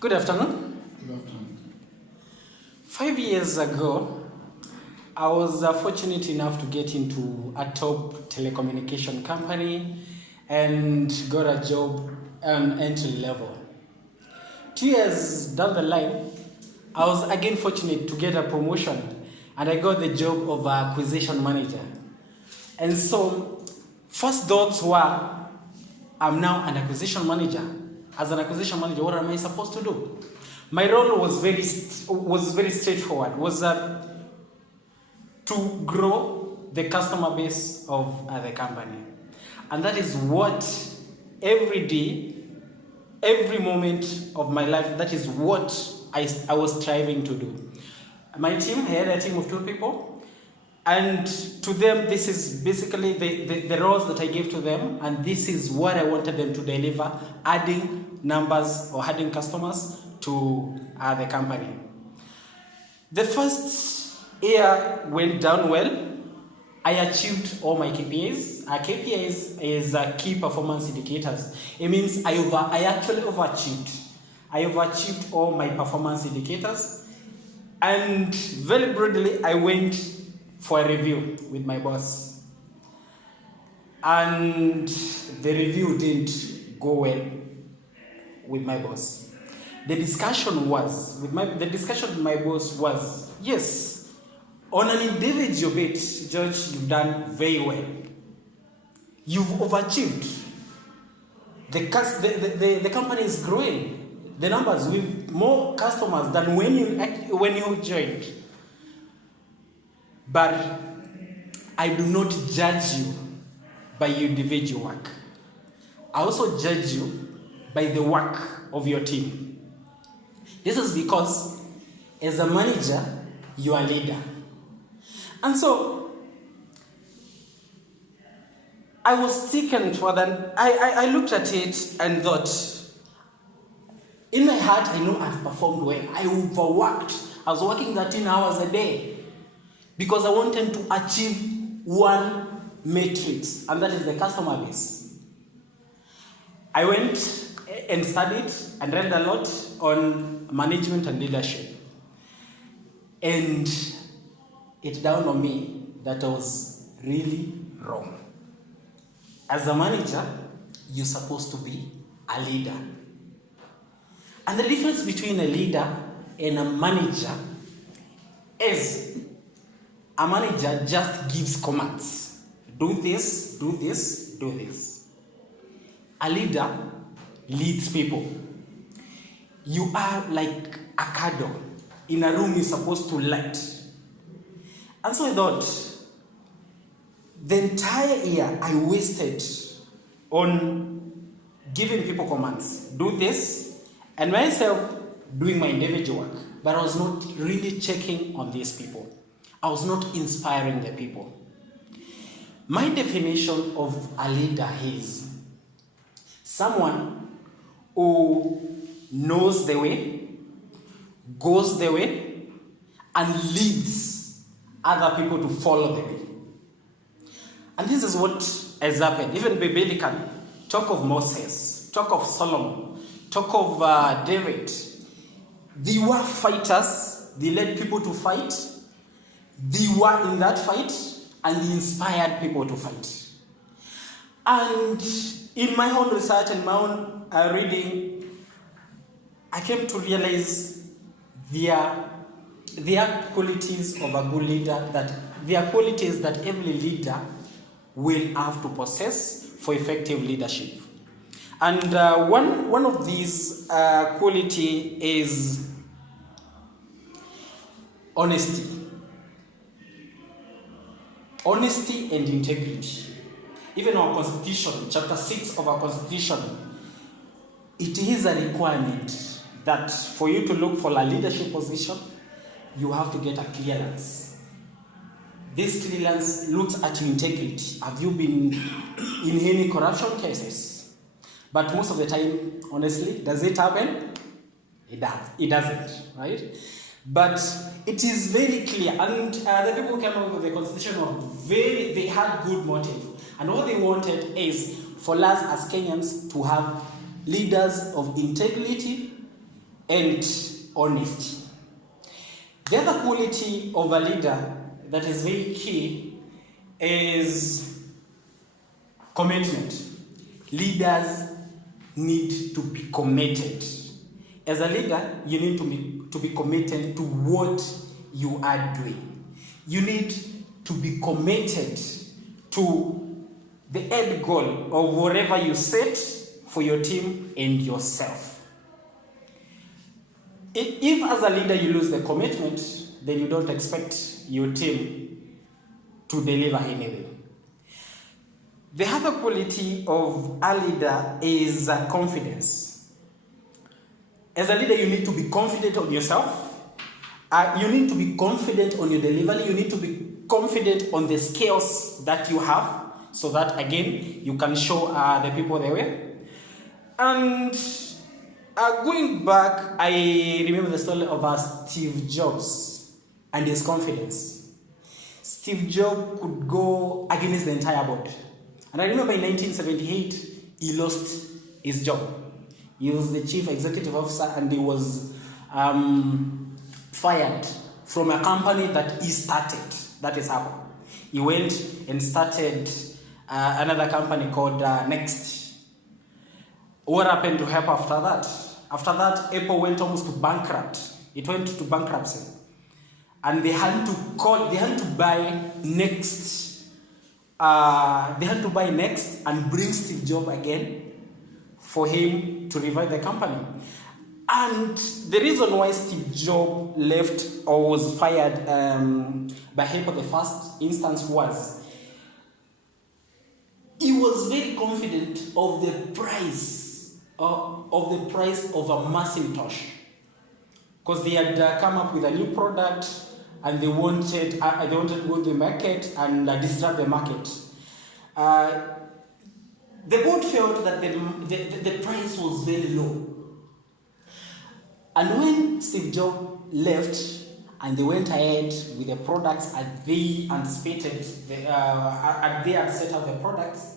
Good afternoon. Good afternoon. 5 years ago, I was fortunate enough to get into a top telecommunication company and got a job on entry level. 2 years down the line, I was again fortunate to get a promotion and I got the job of acquisition manager. And so, first thoughts were, I'm now an acquisition manager. As an acquisition manager, what am I supposed to do? My role was very straightforward. Was to grow the customer base of the company, and that is what every day, every moment of my life, that is what I was striving to do. My team, I had a team of 2 people. And to them, this is basically the roles that I gave to them, and this is what I wanted them to deliver, adding numbers or adding customers to the company. The first year went down well. I achieved all my KPIs. KPIs is key performance indicators. It means I actually overachieved. I overachieved all my performance indicators, and very broadly, I went for a review with my boss, and the review didn't go well with my boss. The discussion with my boss was, yes, on an individual base, George, you've done very well. You've overachieved. The company is growing. The numbers with more customers than when you joined. But I do not judge you by your individual work. I also judge you by the work of your team. This is because as a manager, you are a leader. And so I was taken for that. I looked at it and thought, in my heart, I know I've performed well. I overworked. I was working 13 hours a day, because I wanted to achieve one matrix, and that is the customer base. I went and studied and read a lot on management and leadership. And it dawned on me that I was really wrong. As a manager, you're supposed to be a leader. And the difference between a leader and a manager is, a manager just gives commands. Do this, do this, do this. A leader leads people. You are like a candle in a room you're supposed to light. And so I thought, the entire year I wasted on giving people commands. Do this, and myself doing my individual work. But I was not really checking on these people. I was not inspiring the people. My definition of a leader is someone who knows the way, goes the way, and leads other people to follow the way. And this is what has happened. Even biblically, talk of Moses, talk of Solomon, talk of David. They were fighters. They led people to fight. They were in that fight, and they inspired people to fight. And in my own research and my own reading, I came to realize there are qualities of a good leader, that there are qualities that every leader will have to possess for effective leadership. And one of these quality is honesty. Honesty and integrity. Even our constitution, chapter 6 of our constitution, it is a requirement that for you to look for a leadership position, you have to get a clearance. This clearance looks at your integrity. Have you been in any corruption cases? But most of the time, honestly, does it happen? It does. It doesn't, right? But it is very clear, and the people who came up with the constitution they had good motive, and what they wanted is for us as Kenyans to have leaders of integrity and honesty. The other quality of a leader that is very key is commitment. Leaders need to be committed. As a leader, you need to be committed to what you are doing. You need to be committed to the end goal of whatever you set for your team and yourself. If as a leader you lose the commitment, then you don't expect your team to deliver anything. The other quality of a leader is confidence. As a leader, you need to be confident on yourself. You need to be confident on your delivery. You need to be confident on the skills that you have, so that again you can show the people the way. And going back, I remember the story of Steve Jobs and his confidence. Steve Jobs could go against the entire board. And I remember in 1978, he lost his job. He was the chief executive officer and he was fired from a company that he started. That is Apple. He went and started another company called Next. What happened to Apple after that? After that, Apple went almost to bankrupt. It went to bankruptcy. And they had to buy Next. They had to buy Next and bring Steve Jobs again for him to revive the company. And the reason why Steve Jobs left or was fired by Apple the first instance was he was very confident of the price of a Macintosh, because they had come up with a new product and they wanted to go to the market and disrupt the market. The board felt that the price was very low. And when Steve Jobs left and they went ahead with the products as they anticipated, and they had set out the products,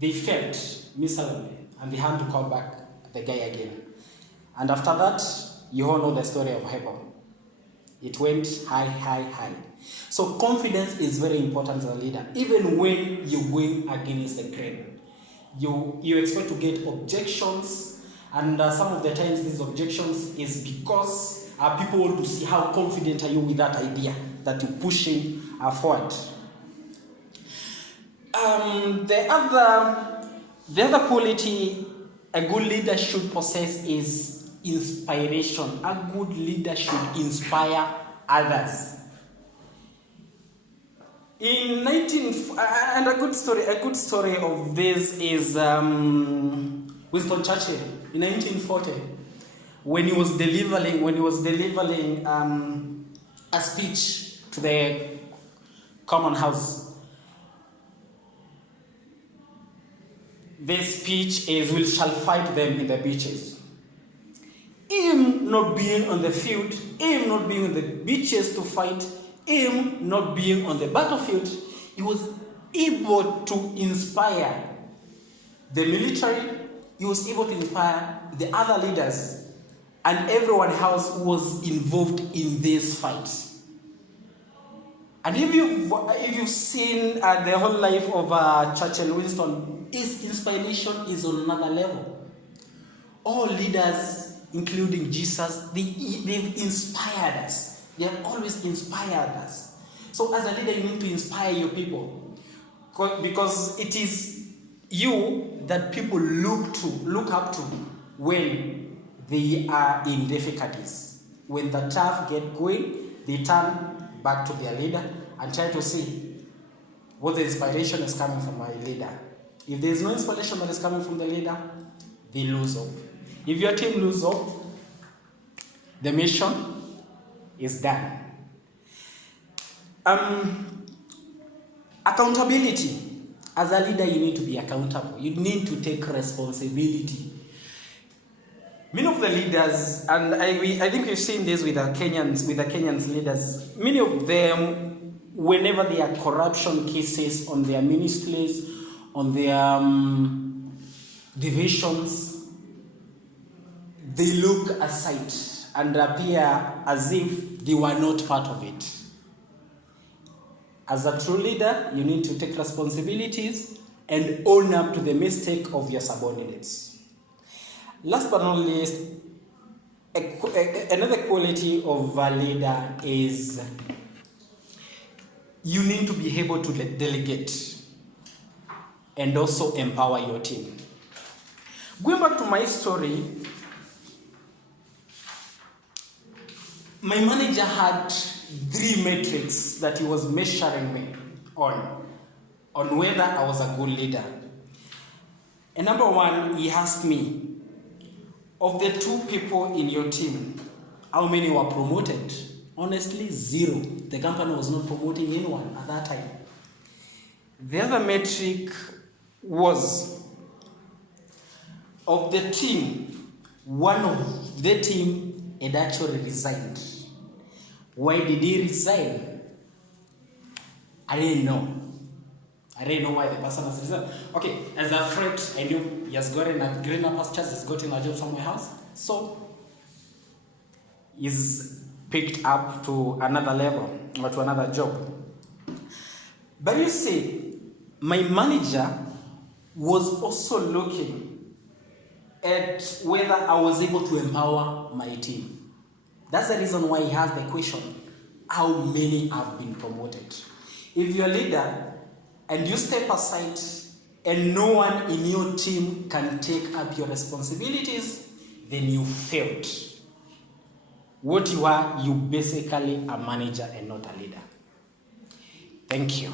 they failed miserably and they had to call back the guy again. And after that, you all know the story of Apple. It went high, high, high. So confidence is very important as a leader. Even when you're going against the grain, you expect to get objections, and some of the times these objections is because people want to see how confident are you with that idea that you're pushing forward. The other quality a good leader should possess is inspiration. A good leader should inspire others. And a good story of this is Winston Churchill in 1940, when he was delivering a speech to the Common House. This speech is, "We shall fight them in the beaches." Him not being on the field, him not being on the beaches to fight, him not being on the battlefield, he was able to inspire the military, he was able to inspire the other leaders, and everyone else who was involved in this fight. And if you've seen the whole life of Churchill Winston, his inspiration is on another level. All leaders, including Jesus, they've inspired us. They have always inspired us. So as a leader, you need to inspire your people, because it is you that people look up to when they are in difficulties. When the tough get going, they turn back to their leader and try to see what the inspiration is coming from my leader. If there is no inspiration that is coming from the leader, they lose hope. If your team loses hope, the mission is done. Accountability. As a leader, you need to be accountable. You need to take responsibility. Many of the leaders, and I think we've seen this with the Kenyans leaders, many of them, whenever there are corruption cases on their ministries, on their divisions, they look aside and appear as if they were not part of it. As a true leader, you need to take responsibilities and own up to the mistake of your subordinates. Last but not least, another quality of a leader is you need to be able to delegate and also empower your team. Going back to my story, my manager had 3 metrics that he was measuring me on whether I was a good leader. And number 1, he asked me, of the 2 people in your team, how many were promoted? Honestly, 0. The company was not promoting anyone at that time. The other metric was, of the team, one of the team had actually resigned. Why did he resign? I didn't know why the person has resigned. Okay, as a friend, I knew he has gotten a greener pastures, he's gotten a job somewhere else. So, he's picked up to another level or to another job. But you see, my manager was also looking at whether I was able to empower my team. That's the reason why he has the question, how many have been promoted? If you're a leader and you step aside and no one in your team can take up your responsibilities, then you failed. What you are, you basically a manager and not a leader. Thank you.